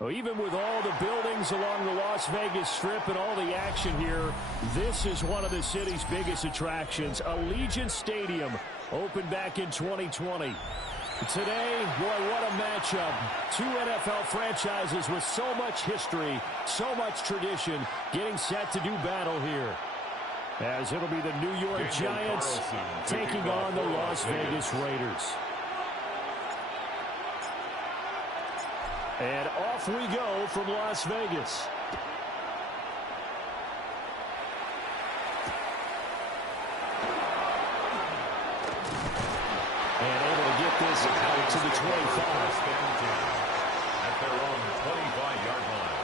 Well, even with all the buildings along the Las Vegas Strip and all the action here, this is one of the city's biggest attractions. Allegiant Stadium opened back in 2020. Today, boy, what a matchup. Two NFL franchises with so much history, so much tradition, getting set to do battle here. As it'll be the New York Giants taking on the Las Vegas Raiders. And off we go from Las Vegas. And able to get this out to the 25. At their own 25-yard line.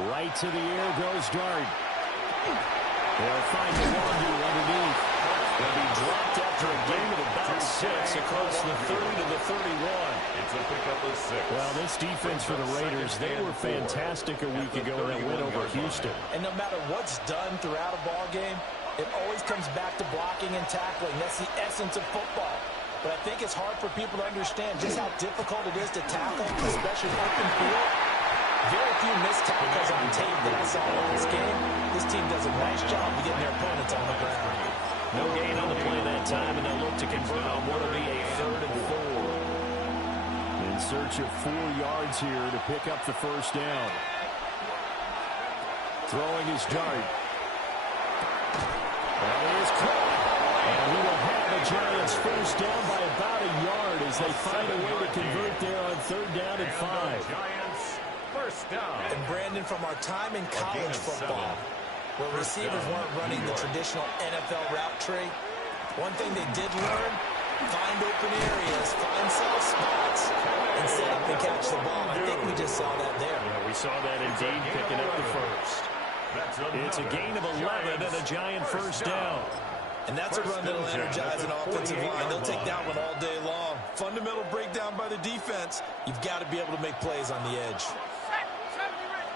Right to the air goes Dart. They'll find the one underneath. They'll be dropped after a gain of about 6 across the 30 to the 31. It's a pickup of 6. Well, this defense for the Raiders, they were fantastic a week ago in that win over Houston. And no matter what's done throughout a ball game, it always comes back to blocking and tackling. That's the essence of football. But I think it's hard for people to understand just how difficult it is to tackle, especially open field. Very few missed tackles on tape that I saw in this game. This team does a nice job of getting their opponents on the ground. No gain on the play that time, and they'll look to convert on what will be a 3rd and 4. In search of 4 yards here to pick up the first down. Throwing his Dart. That is caught. And we will have the Giants first down by about a yard as they find a way to convert there on 3rd down and 5. First down. And Brandon, from our time in college football, where receivers weren't running the traditional NFL route tree, one thing they did learn, find open areas, find soft spots, and set up and catch the ball. I think we just saw that there. Yeah, we saw that indeed, picking up the first. It's a gain of 11 and a Giant first down. And that's a run that'll energize an offensive line. They'll take that one all day long. Fundamental breakdown by the defense. You've got to be able to make plays on the edge.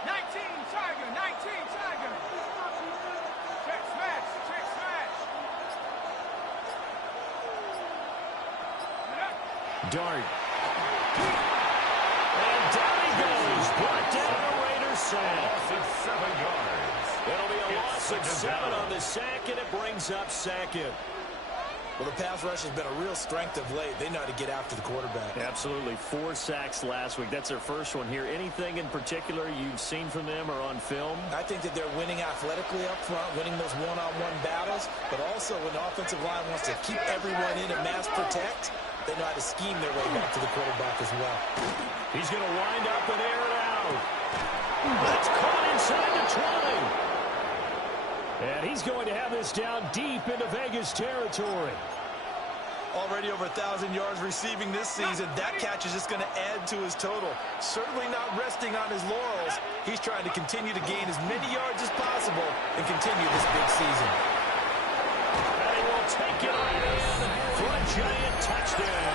19 Tiger, 19 Tiger. Check smash, check smash. Dart. And down he goes. Brought down the Raiders sack. Loss of 7 yards. It'll be a loss of 7 on the sack, and it brings up 2nd. Well, the pass rush has been a real strength of late. They know how to get after the quarterback. Absolutely. 4 sacks last week. That's their first one here. Anything in particular you've seen from them or on film? I think that they're winning athletically up front, winning those one-on-one battles, but also when the offensive line wants to keep everyone in and mass protect, they know how to scheme their way back to the quarterback as well. He's going to wind up and air it out. That's caught inside the 20. And he's going to have this down deep into Vegas territory. Already over 1,000 yards receiving this season. That catch is just going to add to his total. Certainly not resting on his laurels. He's trying to continue to gain as many yards as possible and continue this big season. And he will take it in for a Giant touchdown.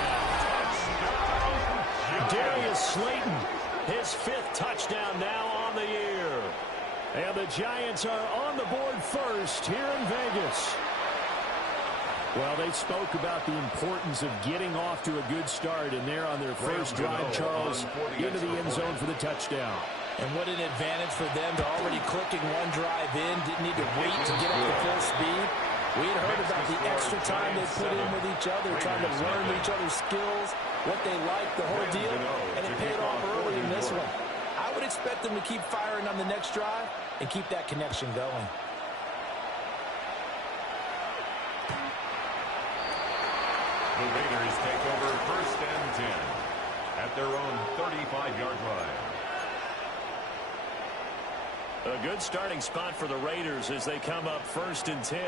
Darius Slayton, his 5th touchdown now on the year. And the Giants are on the board first here in Vegas. Well, they spoke about the importance of getting off to a good start, and they're on their first drive, Charles, into the end zone for the touchdown. And what an advantage for them to already clicking one drive in, didn't need to wait to get up to full speed. We had heard about the extra time they put in with each other, trying to learn each other's skills, what they like, the whole deal, and it paid off early in this one. I would expect them to keep firing on the next drive and keep that connection going. The Raiders take over 1st and 10 at their own 35-yard line. A good starting spot for the Raiders as they come up 1st and 10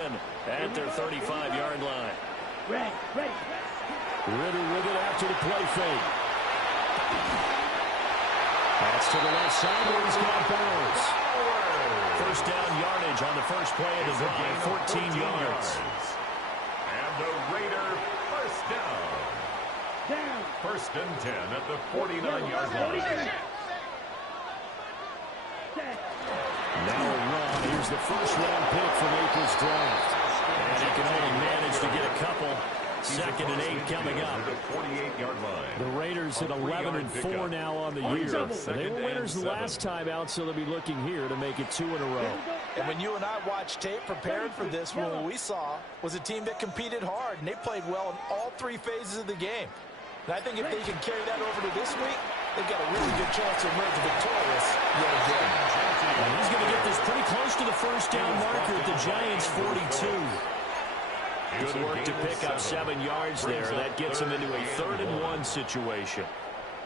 at their 35-yard line. Ready. Ritter with it after the play fake. That's to the left side where he's got Bowers. First down yardage on the first play of the drive, 14 yards. And the Raider first down. First and 10 at the 49-yard line. Now a run. Here's the first-round pick from April's draft. And he can only manage to get a couple. Second and 8 coming up. The Raiders at 11-4 now on the year. They were winners the last time out, so they'll be looking here to make it 2 in a row. And when you and I watched tape prepared for this, what we saw was a team that competed hard, and they played well in all 3 phases of the game. And I think if they can carry that over to this week, they've got a really good chance to emerge victorious yet again. And he's going to get this pretty close to the first down marker at the Giants' 42. Good work to pick up 7 yards there. That gets them into a 3rd-and-1 situation.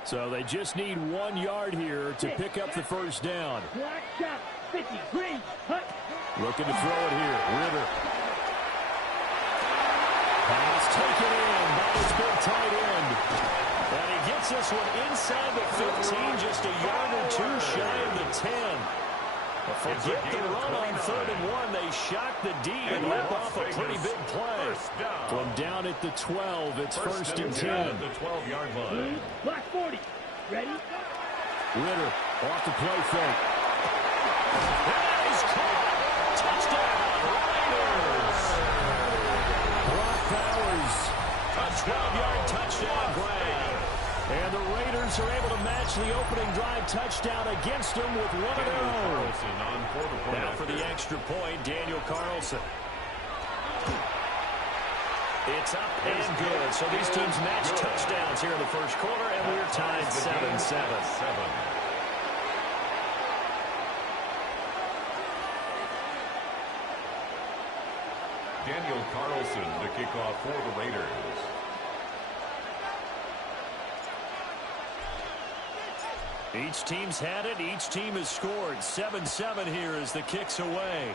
So they just need 1 yard here to pick up the first down. Looking to throw it here. Ritter. Pass taken in by his big tight end. And he gets this one inside the 15, just a yard or 2 shy of the 10. Forget the run on 3rd and 1. They shock the D and rip off a pretty big play. From down at the 12, it's first and 10. The 12-yard line. Black 40. Ready? Ritter off the play fake. That is caught. Touchdown, Raiders. Brock Bowers, a 12-yard touchdown grab. And the Raiders are able to match the opening drive touchdown against them with one of their own. Now for the extra point, Daniel Carlson. It's up and good. So these teams match touchdowns here in the first quarter, and we're tied 7-7. Daniel Carlson to kick off for the Raiders. Each team's had it. Each team has scored. 7-7 here as the kick's away.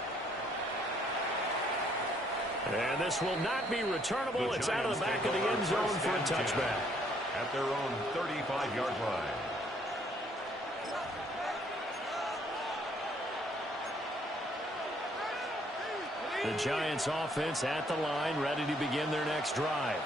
And this will not be returnable. It's out of the back of the end zone for a touchback. At their own 35-yard line. The Giants offense at the line, ready to begin their next drive.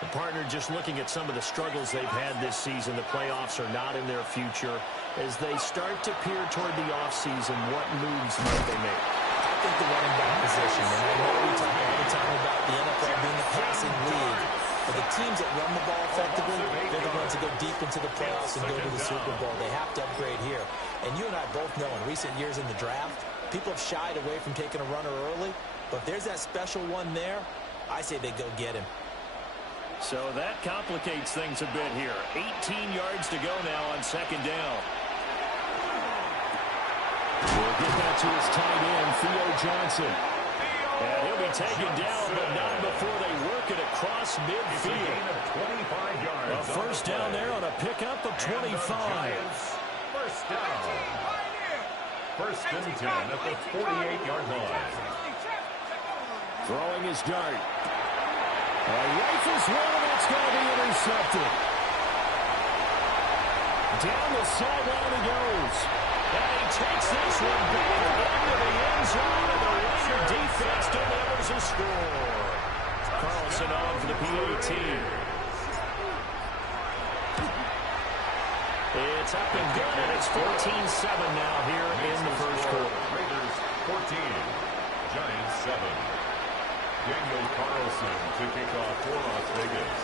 The partner just looking at some of the struggles they've had this season. The playoffs are not in their future. As they start to peer toward the offseason, what moves might they make? I think the running back position, and I know we talk all the time about the NFL being a passing league, but the teams that run the ball effectively, they're the ones that go deep into the playoffs and go to the Super Bowl. They have to upgrade here. And you and I both know in recent years in the draft, people have shied away from taking a runner early, but if there's that special one there, I say they go get him. So that complicates things a bit here. 18 yards to go now on second down. We'll get that to his tight end, Theo Johnson. And he'll be taken down, but not before they work it across midfield. A first down there on a pickup of 25. First down. First and 10 at the 48-yard line. Throwing his dart. Rifles one, and it's going to be intercepted. Down the sideline he goes. And he takes this one back into the end zone, and the Raider defense delivers a score. Carlson on for the PAT. It's up and good, and it's 14-7 now here in the first quarter. Raiders 14, Giants 7. Daniel Carlson to kick off for Las Vegas.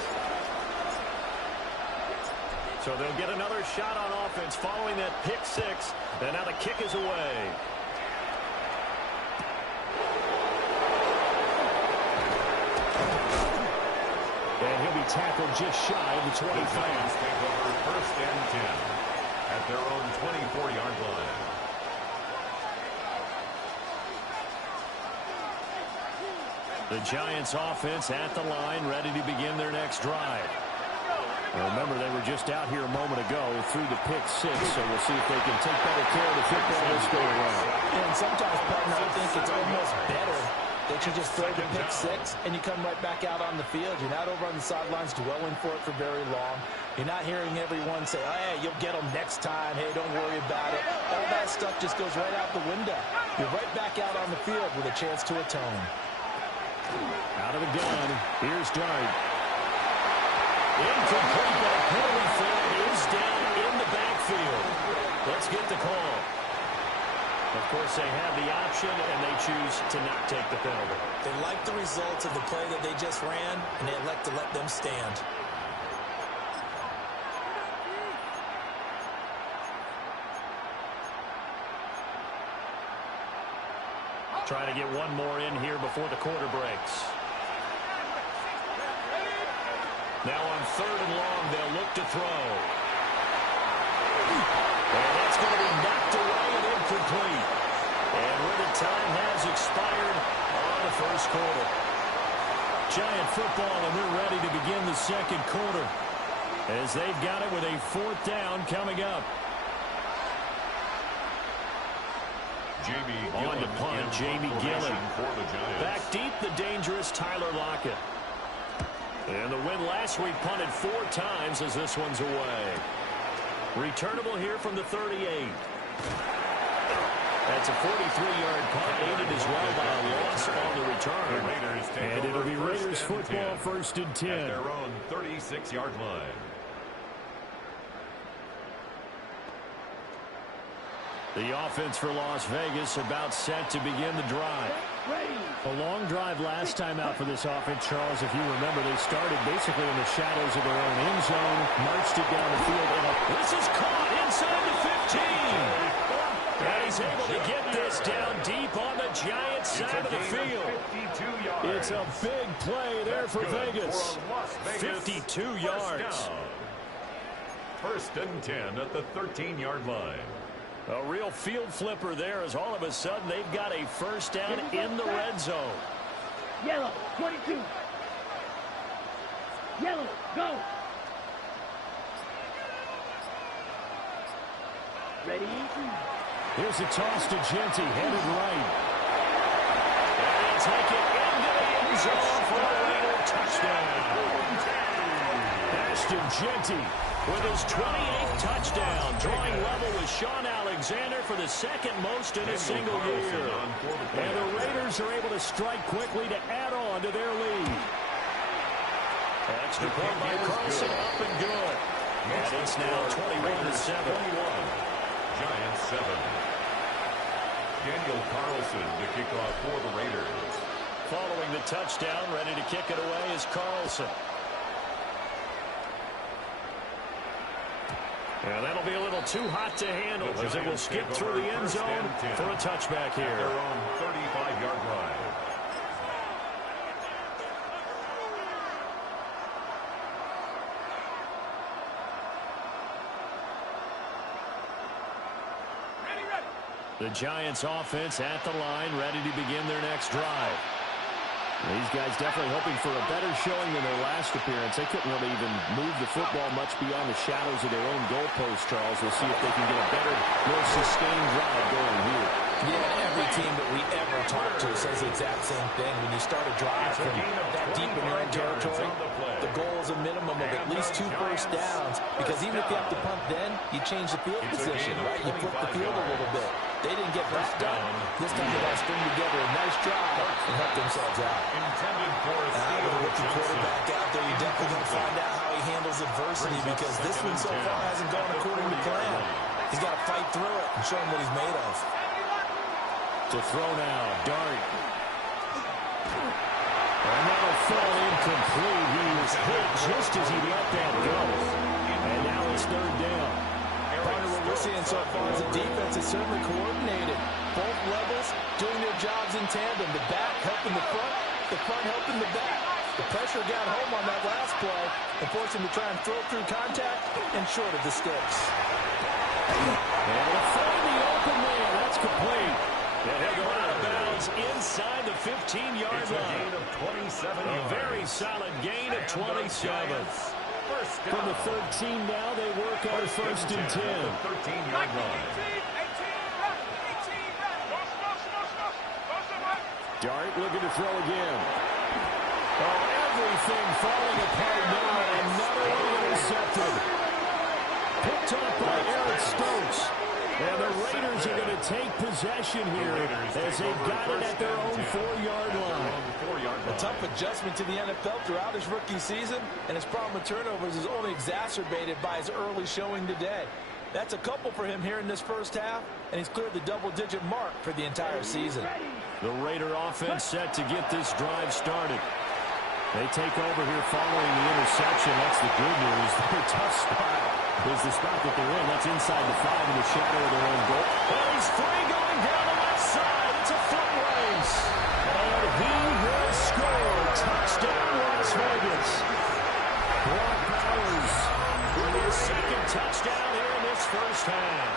So they'll get another shot on offense following that pick six. And now the kick is away. And he'll be tackled just shy of the 25. The Giants take over first and 10 at their own 24-yard line. The Giants offense at the line, ready to begin their next drive. Remember, they were just out here a moment ago through the pick six, so we'll see if they can take better care of the football this go around. And sometimes, partner, I think it's almost better that you just throw the pick six and you come right back out on the field. You're not over on the sidelines dwelling for it for very long. You're not hearing everyone say, oh, hey, you'll get them next time. Hey, don't worry about it. All that stuff just goes right out the window. You're right back out on the field with a chance to atone. Out of the gun, here's Dart. Incomplete, but a penalty flag is down in the backfield. Let's get the call. Of course, they have the option, and they choose to not take the penalty. They like the results of the play that they just ran, and they elect to let them stand. Trying to get one more in here before the quarter breaks. Now on 3rd and long, they'll look to throw. And that's going to be knocked away and incomplete. And where the time has expired on the first quarter. Giant football, and we're ready to begin the second quarter as they've got it with a 4th down coming up. On to punt, Jamie Gillen. Back deep, the dangerous Tyler Lockett. And the win last week punted 4 times as this one's away. Returnable here from the 38. That's a 43-yard punt, aided as well by a loss on the return. And it'll be Raiders football, 1st and 10. At their own 36-yard line. The offense for Las Vegas about set to begin the drive. A long drive last time out for this offense, Charles. If you remember, they started basically in the shadows of their own end zone, marched it down the field. And this is caught inside the 15. And he's able to get this down deep on the Giants side of the field. It's a big play there for Vegas. 52 yards. 1st and 10 at the 13-yard line. A real field flipper there as all of a sudden they've got a 1st down in the red zone. Yellow, 22. Yellow, go. Ready? Here's a toss to Genty, headed right. And he'll take it into the end zone for a Raider touchdown. Ashton Genty with his 28th touchdown, drawing level with Sean Alexander for the 2nd most in a single year. And the Raiders are able to strike quickly to add on to their lead. Extra point by Carlson, up and good. And it's now 21-7. Giants 7. Daniel Carlson to kick off for the Raiders. Following the touchdown, ready to kick it away is Carlson. And that'll be a little too hot to handle as it will skip through the end zone for a touchback here. Their own 35-yard line. The Giants offense at the line, ready to begin their next drive. These guys definitely hoping for a better showing than their last appearance. They couldn't really even move the football much beyond the shadows of their own goalpost, Charles. We'll see if they can get a better, more sustained drive going here. Yeah, every team that we ever talk to says the exact same thing. When you start a drive from that deep in your own territory, the goal is a minimum of at least 2 first downs, because even if you have to punt then, you change the field position, right? You flip the field a little bit. They didn't get that done. This time they got to string together a nice drive and help themselves out. With a rookie quarterback out there, you're definitely going to find out how he handles adversity, because this one so far hasn't gone according to plan. He's got to fight through it and show him what he's made of. To throw now, Dart. And that'll fall incomplete. He was hit just as he let that go. And now it's 3rd down. Partner, what we're seeing so far is the defense is certainly coordinated. Both levels doing their jobs in tandem. The back helping the front helping the back. The pressure got home on that last play and forced him to try and throw through contact and short of the sticks. And to find the open man, that's complete. And he'll go out of bounds inside the 15-yard line. Gain of 27 A very solid gain of 27. From the 13 now, they work on 1st and 10. 13-yard line. Dart start, looking to throw again. Oh, everything falling apart now. Another one intercepted. Picked off by Eric Stokes. And the Raiders are going to take possession here as they got it at their own 4-yard line. A tough adjustment to the NFL throughout his rookie season, and his problem with turnovers is only exacerbated by his early showing today. That's a couple for him here in this first half, and he's cleared the double-digit mark for the entire season. The Raider offense set to get this drive started. They take over here following the interception. That's the good news. Their tough spot is the spot that they're in. That's inside the 5 in the shadow of their own goal. And he's free going down the left side. It's a foot race. And he will score. Touchdown, Las Vegas. Brock Bowers with his second touchdown here in this first half.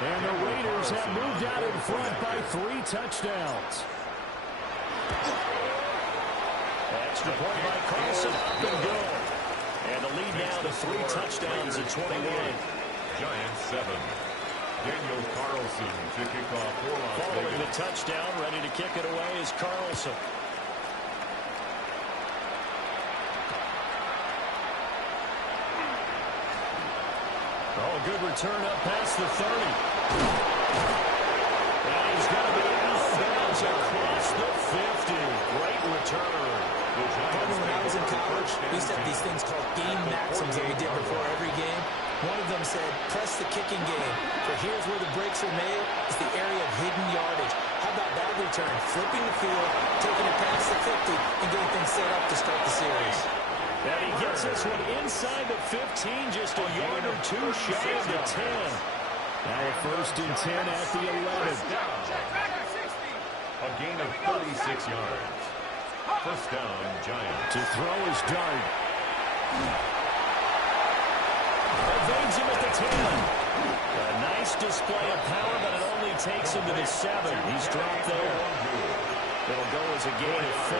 And the Raiders have moved out in front by 3 touchdowns. Extra point by Carlson, up and good. And the lead now to 3 touchdowns at 21. Giants 7. Daniel Carlson to kick off for Las Vegas. Following the touchdown, ready to kick it away is Carlson. Oh, good return up past the 30. And he's going to be out of bounds across the 50. Great return. When I was in college, we used to have these things called game maxims that we did before every game. One of them said, press the kicking game. For here's where the breaks are made. It's the area of hidden yardage. How about that return? Flipping the field, taking it past the 50, and getting things set up to start the series. And he gets this one inside the 15, just a yard or 2 shy of the 10. Now a 1st and 10 at the 11. A gain of 36 yards. First down, Giants. To throw his dart. Evades him at the 10. A nice display of power, but it only takes him to the 7. He's dropped there. It'll go as a gain of 4.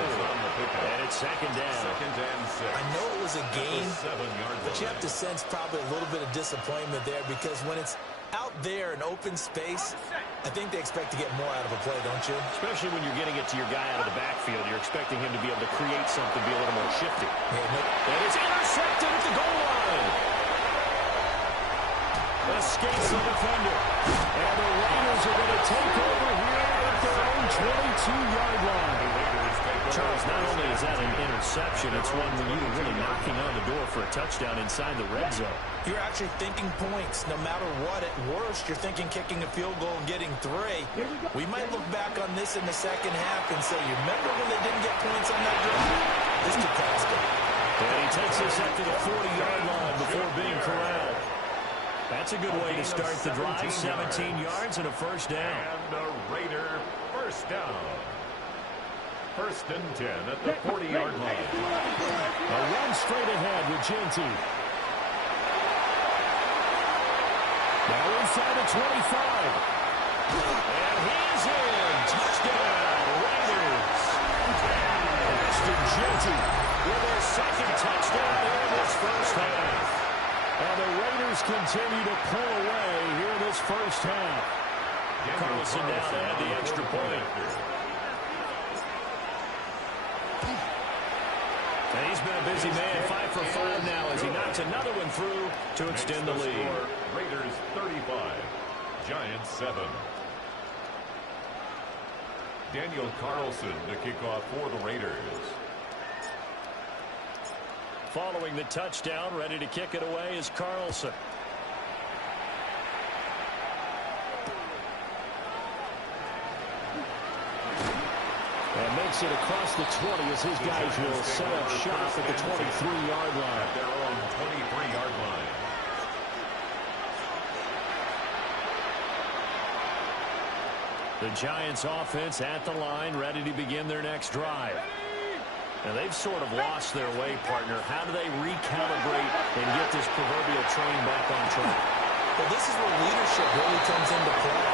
And it's second down. I know it was a gain, but you have to sense probably a little bit of disappointment there because when it's out there in open space, I think they expect to get more out of a play, don't you? Especially when you're getting it to your guy out of the backfield. You're expecting him to be able to create something, be a little more shifty. And it's intercepted at the goal line. Escapes the defender. And the Raiders are going to take over here at their own 22-yard line. Charles, not only is that an interception, it's one when you were really knocking on the door for a touchdown inside the red zone. You're actually thinking points. No matter what, at worst, you're thinking kicking a field goal and getting 3. We might look back on this in the second half and say, you remember when they didn't get points on that drive? This could cost them. And he takes us up to the 40-yard line before being corralled. That's a good way to start the drive. 17 yards and a first down. And the Raider first down. First and 10 at the 40-yard line. A run straight ahead with Genty. Now inside the 25. And he's in. Touchdown, Raiders. Ashton Genty with their second touchdown here in this first half. And the Raiders continue to pull away here in this first half. Carlson now to add the extra point. And he's been a busy man, 5 for 5 now as he knocks another one through to extend the lead. Raiders 35, Giants 7. Daniel Carlson to kick off for the Raiders. Following the touchdown, ready to kick it away is Carlson. And makes it across the 20 as his guys will set up shop at the 23-yard line. At their own 23-yard line. The Giants offense at the line, ready to begin their next drive. Now they've sort of lost their way, partner. How do they recalibrate and get this proverbial train back on track? Well, this is where leadership really comes into play.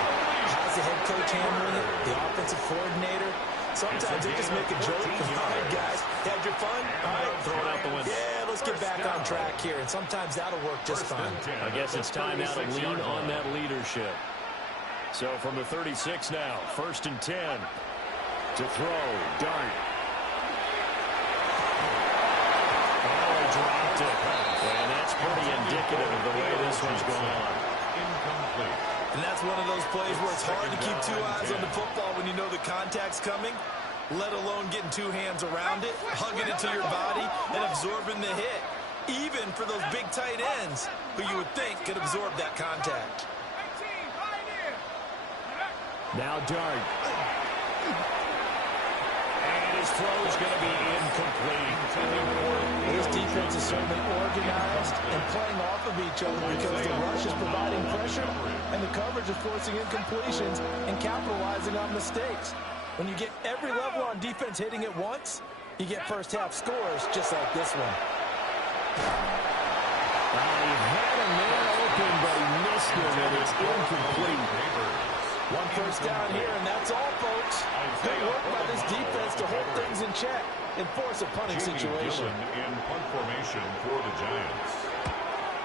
How's the head coach handling it? The offensive coordinator? Sometimes they just make a joke. All right, guys, had your fun? All right, throw it out the window. Yeah, let's get back on track here. And sometimes that'll work just fine. I guess it's time now to lean on that leadership. So from the 36 now, 1st and 10. To throw, Dart. Oh, he dropped it. And that's pretty indicative of the way this one's gone. Incomplete. And that's one of those plays where it's hard to keep two eyes on the football when you know the contact's coming, let alone getting two hands around it, hugging it to your body, and absorbing the hit. Even for those big tight ends who you would think could absorb that contact. Now Dart. And his throw is going to be incomplete. This defense is certainly organized and playing off of each other because the rush is providing pressure and the coverage is forcing incompletions and capitalizing on mistakes. When you get every level on defense hitting at once, you get first half scores just like this one. He had a man open, but he missed it, and it's incomplete. One first down here, and that's all, folks. Good work by this defense to hold things in check and force a punting situation. In punt formation for the Giants.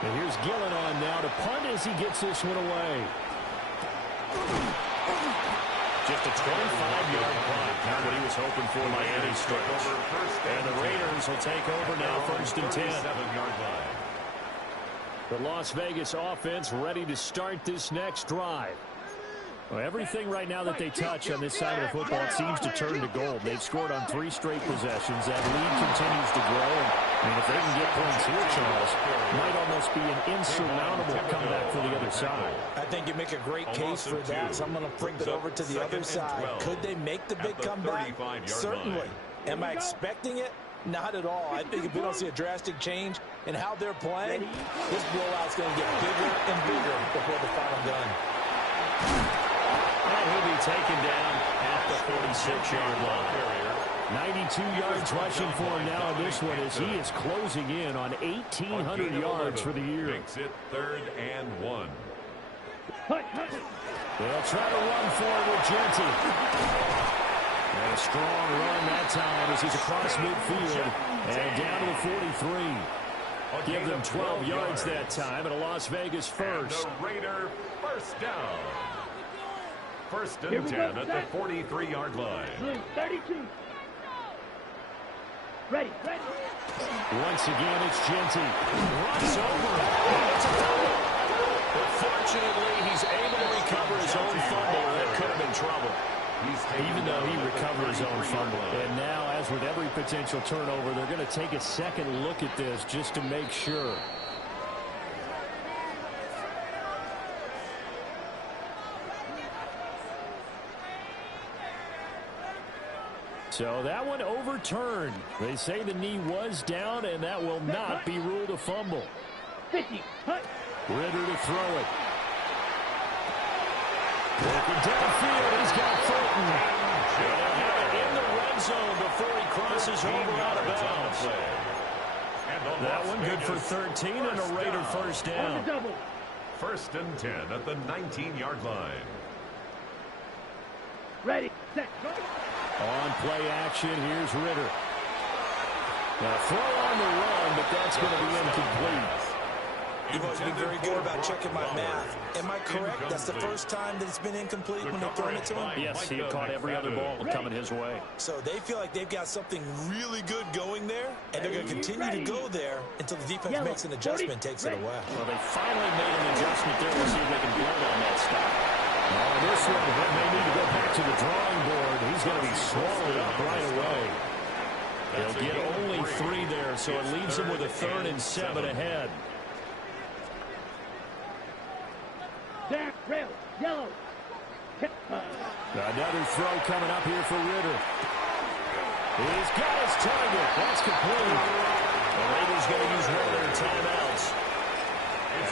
And here's Gillen on now to punt as he gets this one away. Just a 25-yard punt. Not what he was hoping for by any stretch. And the Raiders will take over now, 1st and 10. 7-yard line. The Las Vegas offense ready to start this next drive. Well, everything right now that they touch on this side of the football seems to turn to gold. They've scored on 3 straight possessions. That lead continues to grow. And if they can get points here, Charles, it might almost be an insurmountable comeback for the other side. I think you make a great case for that, so I'm going to flip it over to the other side. Could they make the big comeback? Certainly. Am I expecting it? Not at all. I think if we don't see a drastic change in how they're playing, this blowout's going to get bigger and bigger before the final gun. And he'll be taken down at the 46-yard line. 92 yards rushing for him now in this one as he is closing in on 1,800 yards for the year. Makes it 3rd and 1. They'll try to run forward with Genty. And a strong run that time as he's across midfield and down to the 43. Give them 12 yards that time and a Las Vegas first. And the Raider first down. 1st and 10 at the 43-yard line. 32. Ready. Once again, it's Genty. Runs over. It's a fumble. But fortunately, he's able to recover his own fumble. That could have been trouble. Even though he recovered his own fumble. And now, as with every potential turnover, they're going to take a second look at this just to make sure. So that one overturned. They say the knee was down, and that will not be ruled a fumble. 50. Ritter to throw it. Looking downfield, he's got Fulton. He'll have it in the red zone before he crosses over out of bounds. That one good for 13 and a Raider first down. 1st and 10 at the 19-yard line. Ready, set, go. On play action, here's Ritter. Now throw on the run, but that's going to be incomplete. You've always been very good about checking my math. Am I correct? That's the first time that it's been incomplete when they've thrown it to him? Yes, he had caught every other ball coming his way. So they feel like they've got something really good going there, and they're going to continue to go there until the defense makes an adjustment, takes it away. Well, they finally made an adjustment there. We'll see if they can build on that stop. On this one, they may need to go back to the drawing board. He's going to be swallowed up right away. They'll get only 3 there, so it leaves them with a 3rd and 7 ahead. Down, rail, yellow. Another throw coming up here for Ritter. He's got his target. That's complete. The Raiders going to use one of their timeouts.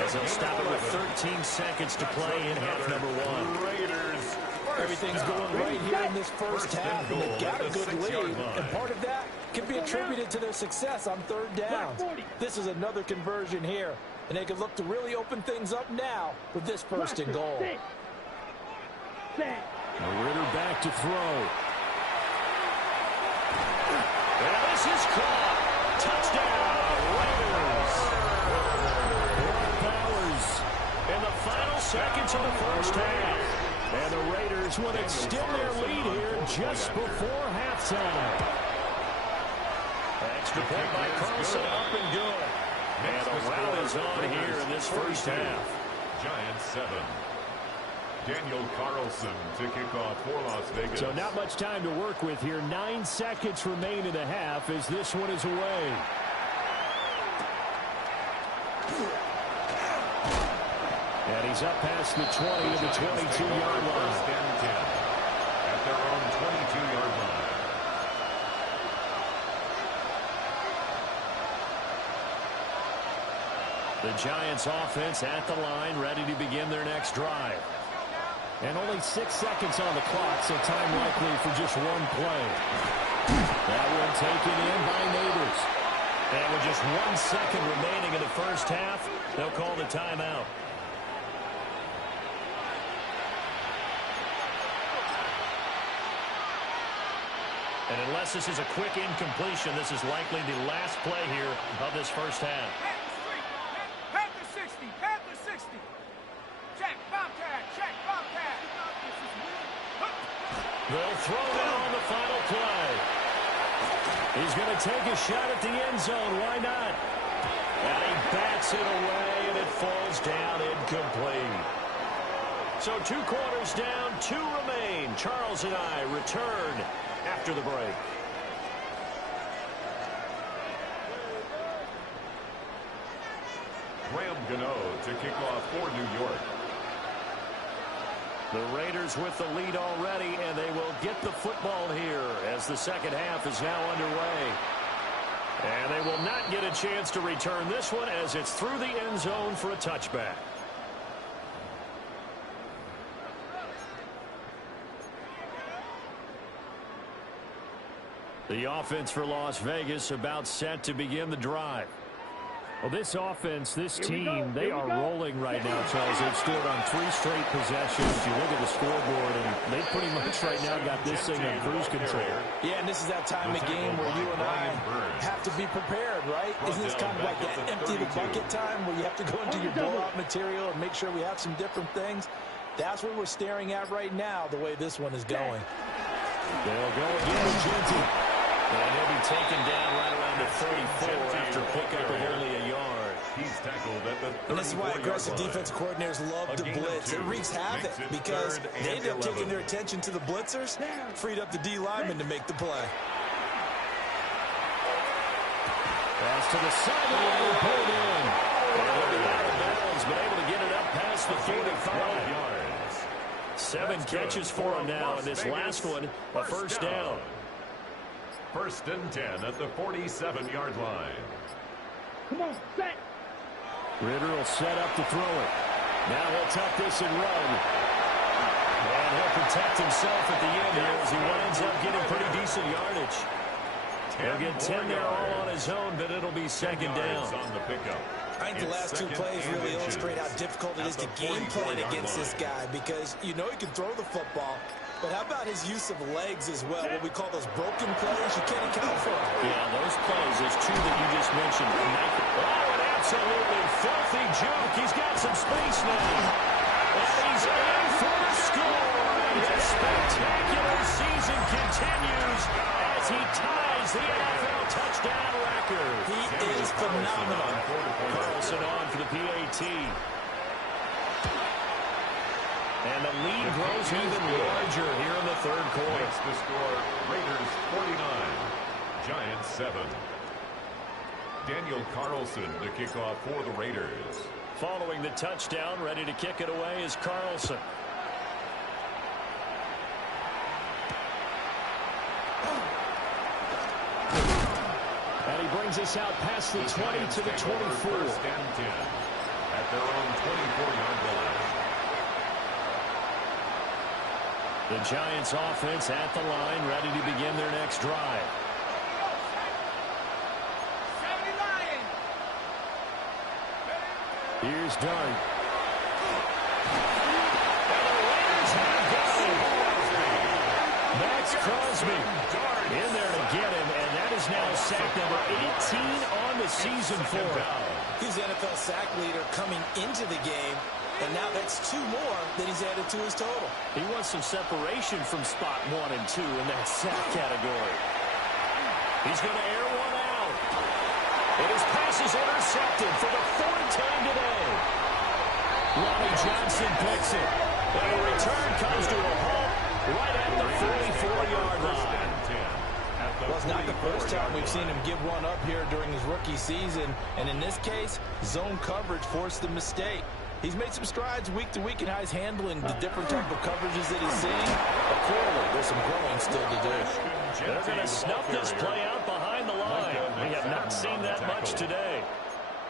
As they'll stop it with 13 seconds to play in half number 1. Everything's going right here in this first half, and they've got a good lead, and part of that can be attributed to their success on 3rd down. This is another conversion here, and they can look to really open things up now with this 1st and goal. Ritter back to throw. And this is caught. Touchdown, Raiders. In the final seconds of the first half. And the Raiders will extend their lead here just before halftime. Extra point by Carlson, up and good. And a rout is on here in this first half. Giants 7. Daniel Carlson to kick off for Las Vegas. So not much time to work with here. 9 seconds remain in the half as this one is away. And he's up past the 20 to the 22-yard line. First and 10 at their own 22-yard line. The Giants offense at the line, ready to begin their next drive. And only 6 seconds on the clock, so time likely for just one play. That one taken in by Neighbors. And with just 1 second remaining in the first half, they'll call the timeout. And unless this is a quick incompletion, this is likely the last play here of this first half. Panther 60, Panther 60. Check, Bobcat, check, Bobcat. They'll throw now on the final play. He's going to take a shot at the end zone. Why not? And he bats it away, and it falls down incomplete. So 2 quarters down, 2 remain. Charles and I return after the break. Graham Gano to kick off for New York. The Raiders with the lead already, and they will get the football here as the second half is now underway. And they will not get a chance to return this one as it's through the end zone for a touchback. The offense for Las Vegas about set to begin the drive. Well, this offense, this team, they are rolling right now, Charles. They've scored on 3 straight possessions. You look at the scoreboard, and they pretty much right now got this thing on cruise control. Yeah, and this is that time of the game where you and I have to be prepared, right? Isn't this kind of like that empty the bucket time where you have to go into your blowout material and make sure we have some different things? That's what we're staring at right now, the way this one is going. They'll go again with Genty. And he'll be taken down right around the 34 after a pickup of only a yard. He's tackled at the 34-yard line. And this is why aggressive defense coordinators love to blitz. It wreaks havoc because they end up taking their attention to the blitzers, freed up the D lineman to make the play. Pass to the sideline, pulled in. And he'll be out of bounds, but able to get it up past the 45 yards. 7 catches for him now, and this last one, a first down. First and 10 at the 47-yard line. Come on, set. Ritter will set up to throw it. Now he'll tuck this and run. And he'll protect himself at the end here as he winds up getting pretty decent yardage. He'll get 10 there all on his own, but it'll be second down. On the pickup. I think the last 2 plays really illustrate how difficult it is to game plan against this guy because you know he can throw the football, but how about his use of legs as well? What we call those broken plays, you can't account for them. Yeah, those plays, those 2 that you just mentioned. Oh, an absolutely filthy joke. He's got some space now. And he's in for a score. And his spectacular season continues as he ties the NFL touchdown record. He is phenomenal. Carlson on for the PAT. And the lead grows even larger here in the third quarter. Makes the score Raiders 49, Giants 7. Daniel Carlson to kick off for the Raiders. Following the touchdown, ready to kick it away is Carlson. And he brings us out past the 20 to the 24. First and 10 at their own 24-yard line. The Giants offense at the line, ready to begin their next drive. 70 Lions. Here's Dart. And the Raiders have got it. That's Crosby in there to get him, and that is now sack number 18 on the season for him. He's the NFL sack leader coming into the game, and now that's 2 more that he's added to his total. He wants some separation from spot 1 and 2 in that sack category. He's going to air one out. And his pass is intercepted for the 4th time today. Ronnie Johnson picks it. And the return comes to a halt right at the 44-yard line. Well, it's not the first time we've seen him give one up here during his rookie season. And in this case, zone coverage forced the mistake. He's made some strides week to week in how he's handling the different type of coverages that he's seeing. But clearly, there's some growing still to do. They're going to snuff this play out behind the line. We have not seen that much today.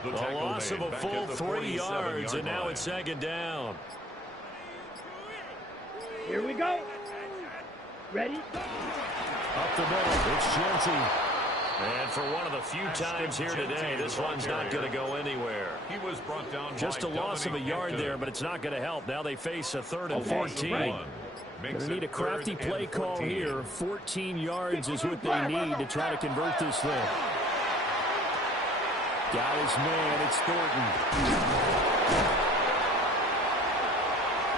A loss of a full 3 yards, and now it's 2nd down. Here we go. Ready? Up the middle, it's Genty. And for one of the few times here today, this one's not going to go anywhere. He was brought down just a loss of a yard there, but it's not going to help. Now they face a 3rd and 14. Going to need a crafty play call here. 14 yards is what they need to try to convert this thing. Got his man, it's Thornton.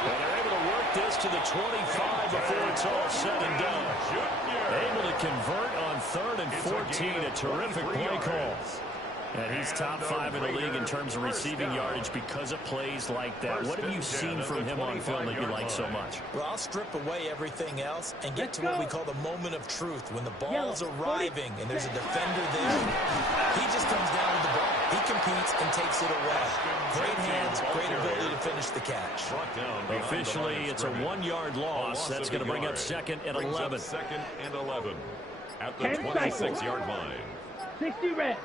And they're able to work this to the 25 before it's all said and done. Able to convert on 3rd and 14. A terrific play call. And he's top 5 in the league in terms of receiving yardage because of plays like that. What have you seen from him on film that you like so much? Well, I'll strip away everything else and get to what we call the moment of truth. When the ball's arriving and there's a defender there, he just comes down with the ball. He competes and takes it away. Great hands, great ability to finish the catch. Officially, it's a 1-yard loss. That's going to bring up 2nd and 11. 2nd and 11 at the 26-yard line. 60 red.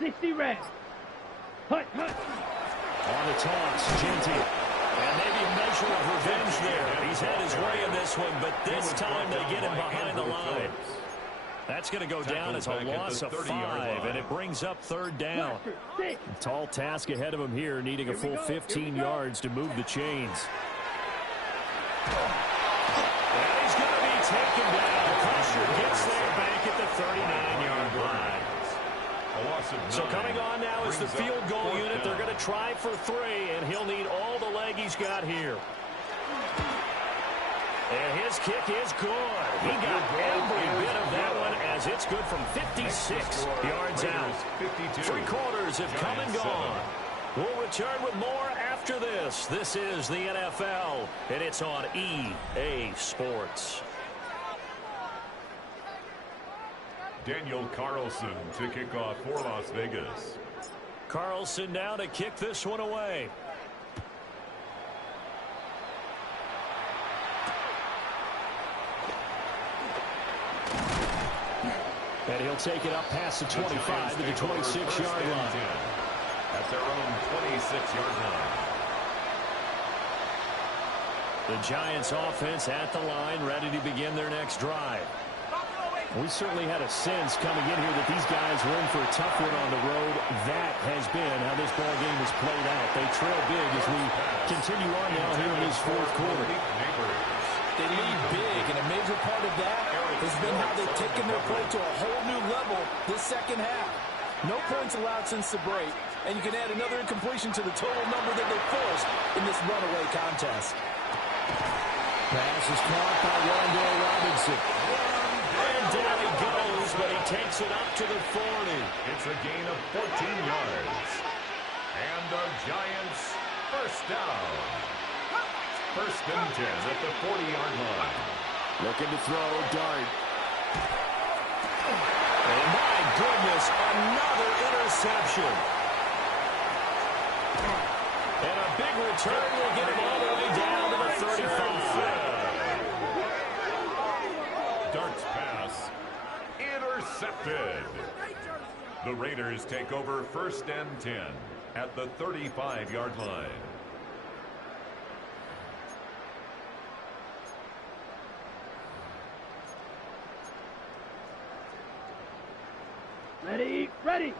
60 red. Hut, hut. On the toss, Genty. And maybe a measure of revenge there. He's had his way in this one, but this time they get him behind the line. That's going to go down as a loss of 5, and it brings up 3rd down. A tall task ahead of him here, needing a full 15 yards to move the chains. And he's going to be taken down. Pressure gets there back at the 39-yard line. So coming on now is the field goal unit. They're going to try for 3, and he'll need all the leg he's got here. And his kick is good. He got every bit of that one as it's good from 56 yards out. 3 quarters have come and gone. We'll return with more after this. This is the NFL, and it's on EA Sports. Daniel Carlson to kick off for Las Vegas. Carlson now to kick this one away. And he'll take it up past the 25 to the 26-yard line. At their own 26-yard line. The Giants offense at the line, ready to begin their next drive. We certainly had a sense coming in here that these guys were in for a tough one on the road. That has been how this ball game has played out. They trail big as we continue on now here in this 4th quarter. They lead big, and a major part of that has been how they've taken their play to a whole new level this 2nd half. No points allowed since the break, and you can add another incompletion to the total number that they forced in this runaway contest. Pass is caught by Wandale Robinson. And down he goes, but he takes it up to the 40. It's a gain of 14 yards. And the Giants first down. 1st and 10 at the 40-yard line. Looking to throw, Dart. And my goodness, another interception. And a big return will get him all the way down to the 35. Dart's pass intercepted. The Raiders take over 1st and 10 at the 35-yard line. Ready, ready.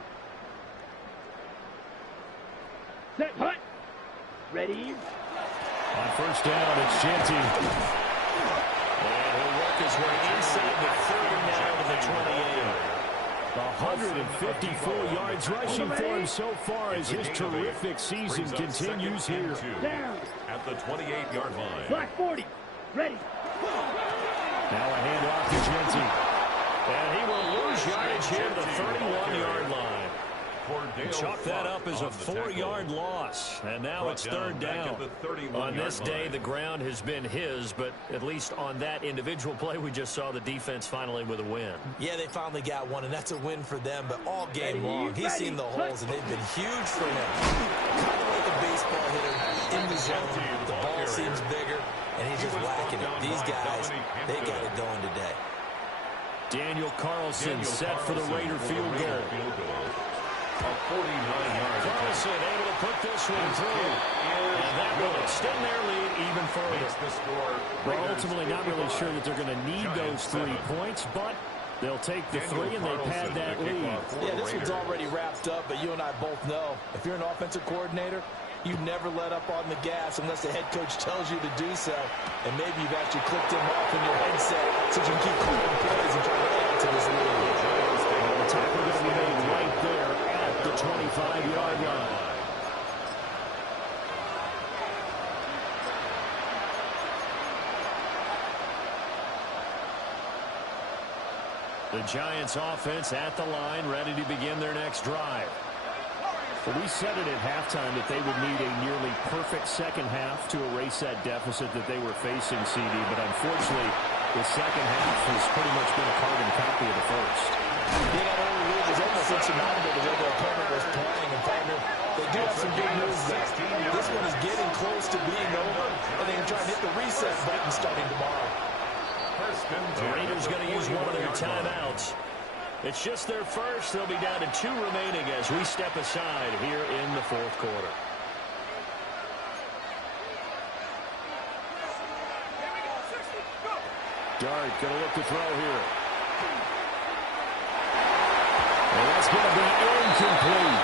Set, hut. Ready. On 1st down, it's Genty. And he'll work his way inside the 30 now to the 28. 154 yards rushing for him so far as his terrific season continues here. Down. At the 28-yard line. Black 40. Ready. Now a handoff to Genty. And he will lose yardage here at the 31-yard line. Chalk that up as a 4-yard loss. And now it's third down. On this day, the ground has been his, but at least on that individual play, we just saw the defense finally with a win. Yeah, they finally got one, and that's a win for them. But all game long, he's seen the holes, and they've been huge for him. Kind of like a baseball hitter in the zone. The ball seems bigger, and he's just whacking it. These guys, they got it going today. Daniel Carlson set for the Raider field goal. A 49-yard Carlson able to put this one through. And that will extend their lead even further. We're ultimately not really sure that they're going to need those 3 points, but they'll take the 3 and they pad that lead. Yeah, this one's already wrapped up, but you and I both know if you're an offensive coordinator, you never let up on the gas unless the head coach tells you to do so. And maybe you've actually clicked him off in your headset so you can keep calling plays and try to add to this lead. Well, the tackle going to be made right there at the 25-yard line. The Giants offense at the line, ready to begin their next drive. Well, we said it at halftime that they would need a nearly perfect second half to erase that deficit that they were facing, CD. But unfortunately, the second half has pretty much been a carbon copy of the first. Yeah, that early lead was almost insurmountable the way their opponent was playing. And partner, they do have some big moves there. This one is getting close to being over, and they can try and hit the reset button starting tomorrow. The Raiders going to use one of their timeouts. It's just their first. They'll be down to 2 remaining as we step aside here in the fourth quarter. Dart going to look to throw here. And that's going to be incomplete.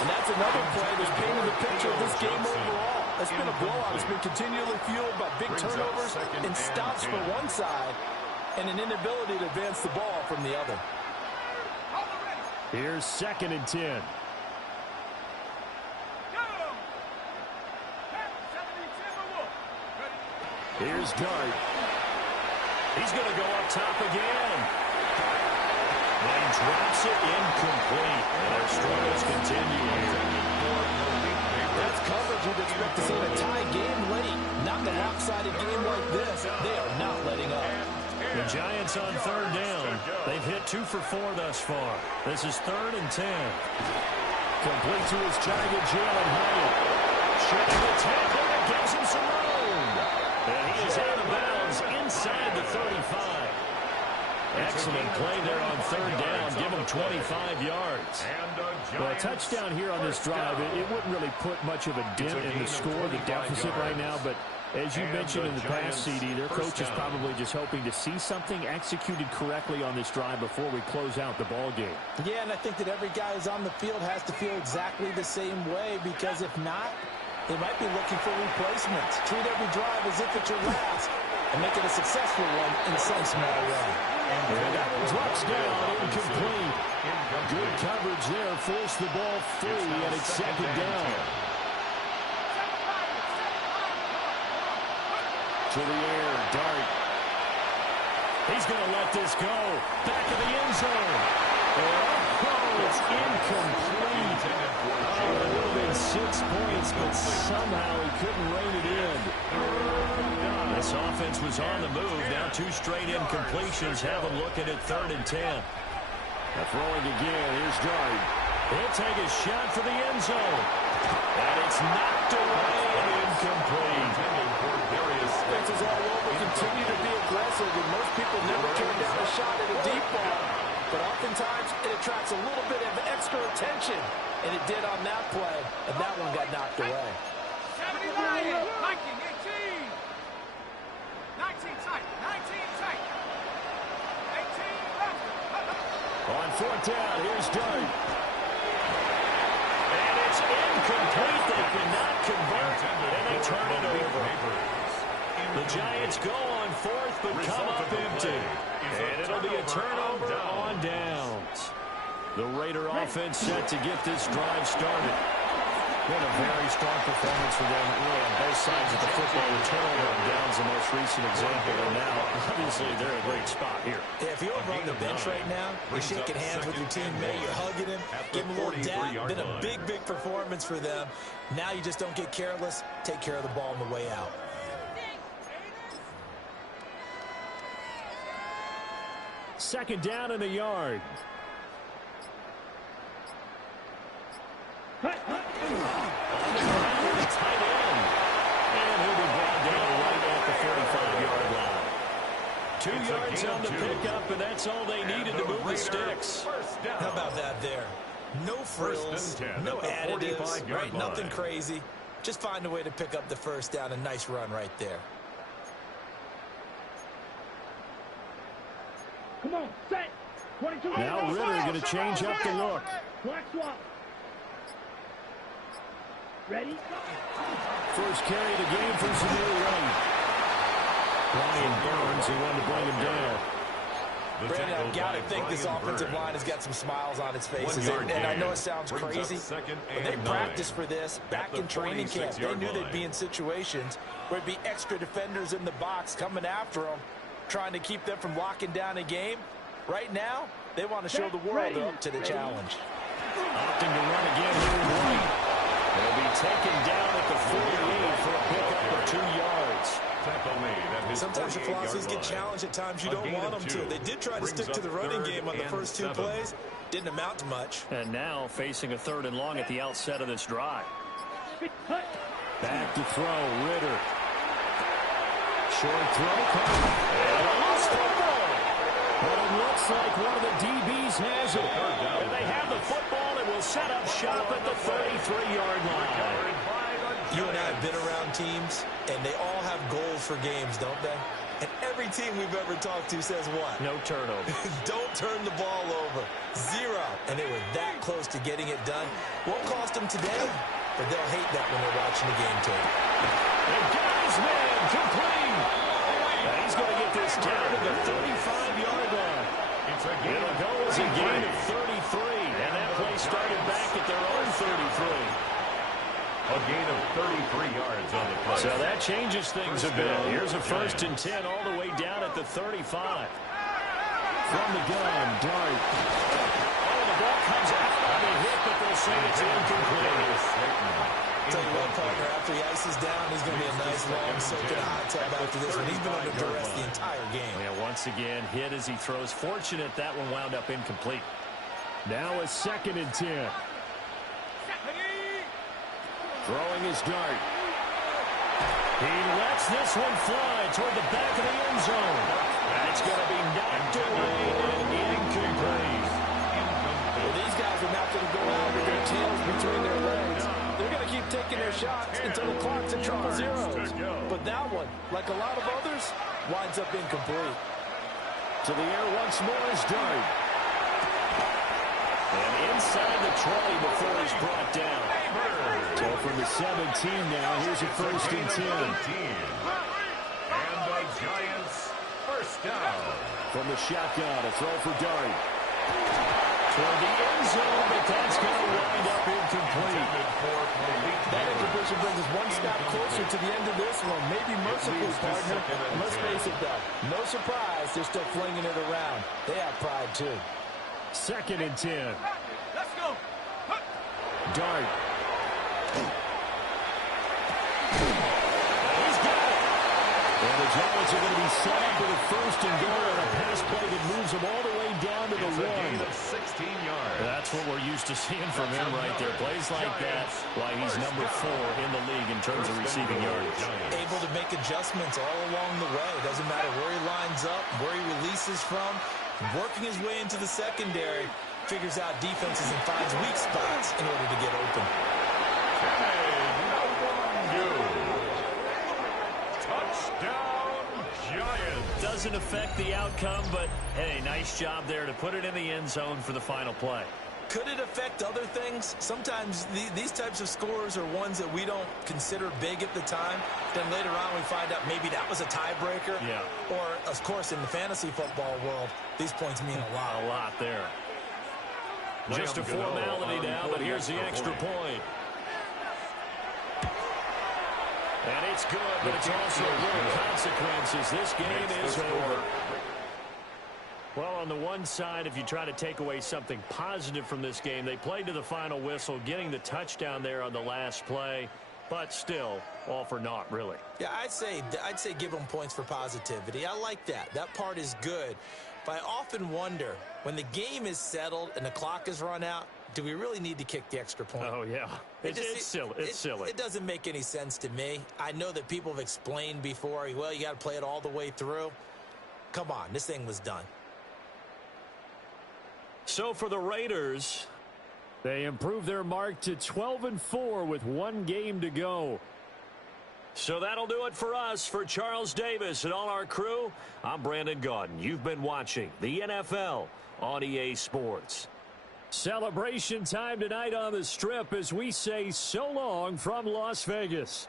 And that's another play that's painted the picture of this game overall. It's been a blowout. It's been continually fueled by big turnovers and stops for one side and an inability to advance the ball from the other. Here's 2nd and 10. Here's Dart. He's going to go up top again. And he drops it incomplete. And our struggles continue. That's coverage you'd expect to see in a tie game late. Not in a lopsided game like this. They are not letting up. The Giants on third down. They've hit 2 for 4 thus far. This is 3rd and 10. Complete to his target, Jalen Hyatt. Shedding the tackle that gives him some room. And he is out of bounds inside the 35. Excellent play there on third down. Give him 25 yards. Well, a touchdown here on this drive, it wouldn't really put much of a dent in the score, the deficit right now, but as you mentioned in the past, CD, their coach is probably just hoping to see something executed correctly on this drive before we close out the ball game. Yeah, and I think that every guy who's on the field has to feel exactly the same way, because if not, they might be looking for replacements. Treat every drive as if it's your last and make it a successful one in some small way. And that one drops down, incomplete. Good coverage there, forced the ball free, and it's 2nd down. To the air, Dart. He's going to let this go. Back of the end zone. Oh, it's incomplete. Oh, it would have been 6 points, but somehow he couldn't rein it in. This offense was on the move. Now 2 straight incompletions. Have him looking at 3rd and 10. Now throwing again. Here's Dart. He'll take a shot for the end zone. And it's knocked away and incomplete. Defenses all over continue to be aggressive, and most people never turn down a shot at a deep ball. But oftentimes, it attracts a little bit of extra attention, and it did on that play, and that one got knocked away. 70 Lions, 19, 18. 19 tight, 19 tight. 18 left. On 4th down, here's Dart. And it's incomplete. They cannot convert, and they turn it over. The Giants go on fourth, but come up empty. And it'll be a turnover on downs. The Raider offense set to get this drive started. What a very strong performance for them, really, on both sides of the football. The turnover on downs, the most recent example, and now, obviously, they're in a great spot here. Yeah, if you're over on the bench right now, you're shaking hands with your teammate, you're hugging him, giving him a little dab. Been a big, big performance for them. Now you just don't get careless. Take care of the ball on the way out. Second down in the yard. On the ground, the tight end. And he'll be brought down right at the 45-yard line. 2 yards on the pickup, and that's all they needed to move the sticks. How about that there? No frills, no additives, right? Nothing crazy. Just find a way to pick up the first down. A nice run right there. Come on, set. 22. Now Ritter going to change up the look. Black swap. Ready? First carry of the game for Zamir White. Brian Burns, who wanted to bring him down. Brandon, I've got to think this offensive line has got some smiles on its faces. And I know it sounds crazy, but they practiced for this back in training camp. They knew they'd be in situations where there'd be extra defenders in the box coming after them, trying to keep them from locking down a game. Right now, they want to show the world they're up to the challenge. Opting to run again here in White. They'll be taken down at the 48 for a pickup of 2 yards. Sometimes your philosophies get challenged at times you don't want them to. They did try to stick to the running game on the first 2 plays. Didn't amount to much. And now facing a 3rd and long at the outset of this drive. Back to throw, Ritter. Short throw. And a loose football. But it looks like one of the DBs has it. And they have the football and will set up shop at the 33-yard line. You and I have been around teams, and they all have goals for games, don't they? And every team we've ever talked to says what? No turnover. Don't turn the ball over. 0. And they were that close to getting it done. Won't cost them today, but they'll hate that when they're watching the game tape. And got his man complete. He's going to get this down to the 35-yard line. It'll go as a gain of 33, and that play started back at their own 33. A gain of 33 yards on the play. So that changes things a bit. Here's a 1st and 10 all the way down at the 35. From the gun, Dart. Oh, the ball comes out on the hit, but they'll say it's incomplete. Tell you what, partner, after he ices down, he's going to be a nice long soak in a hot tub after this one. He's been under duress the entire game. Yeah, once again, hit as he throws. Fortunate that one wound up incomplete. Now a 2nd and 10. Throwing his dart. He lets this one fly toward the back of the end zone. That's going to be knocked away and incomplete. Well, these guys are not going to go out with their tails between their legs. They're going to keep taking their shots until the clock's at triple zeros. But that one, like a lot of others, winds up incomplete. To the air once more is Dart. And inside the 20 before he's brought down. So from the 17 now, here's a 1st and 10. And the Giants first down. From the shotgun, a throw for Dart. Toward the end zone, but that's going to wind up incomplete. That incompletion brings us one step closer to the end of this one. Maybe mercifully, partner. And let's face it, though. No surprise, they're still flinging it around. They have pride, too. 2nd and 10. Let's go. Dart. He's got it. And the Giants are going to be set up with a 1st and goal and a pass play that moves them all the way down to the 1. Of 16 yards. That's what we're used to seeing from him right there. Plays like that, why he's number 4 in the league in terms of receiving yardage. Able to make adjustments all along the way. Doesn't matter where he lines up, where he releases from. Working his way into the secondary, figures out defenses and finds weak spots in order to get open. Touchdown, Giants. Doesn't affect the outcome, but hey, nice job there to put it in the end zone for the final play. Could it affect other things? Sometimes these types of scores are ones that we don't consider big at the time. Then later on we find out maybe that was a tiebreaker. Yeah. Or, of course, in the fantasy football world, these points mean a lot. A lot there. Just a formality now, but here's the extra point. And it's good, but it's also real consequences. This game is over. Well, on the one side, if you try to take away something positive from this game, they played to the final whistle, getting the touchdown there on the last play, but still, all for naught, really. Yeah, I'd say give them points for positivity. I like that. That part is good. But I often wonder, when the game is settled and the clock is run out, do we really need to kick the extra point? Oh, yeah. It's silly. It's silly. It doesn't make any sense to me. I know that people have explained before, well, you got to play it all the way through. Come on, this thing was done. So for the Raiders, they improved their mark to 12-4 with one game to go. So that'll do it for us. For Charles Davis and all our crew, I'm Brandon Gaudin. You've been watching the NFL on EA Sports. Celebration time tonight on the Strip as we say so long from Las Vegas.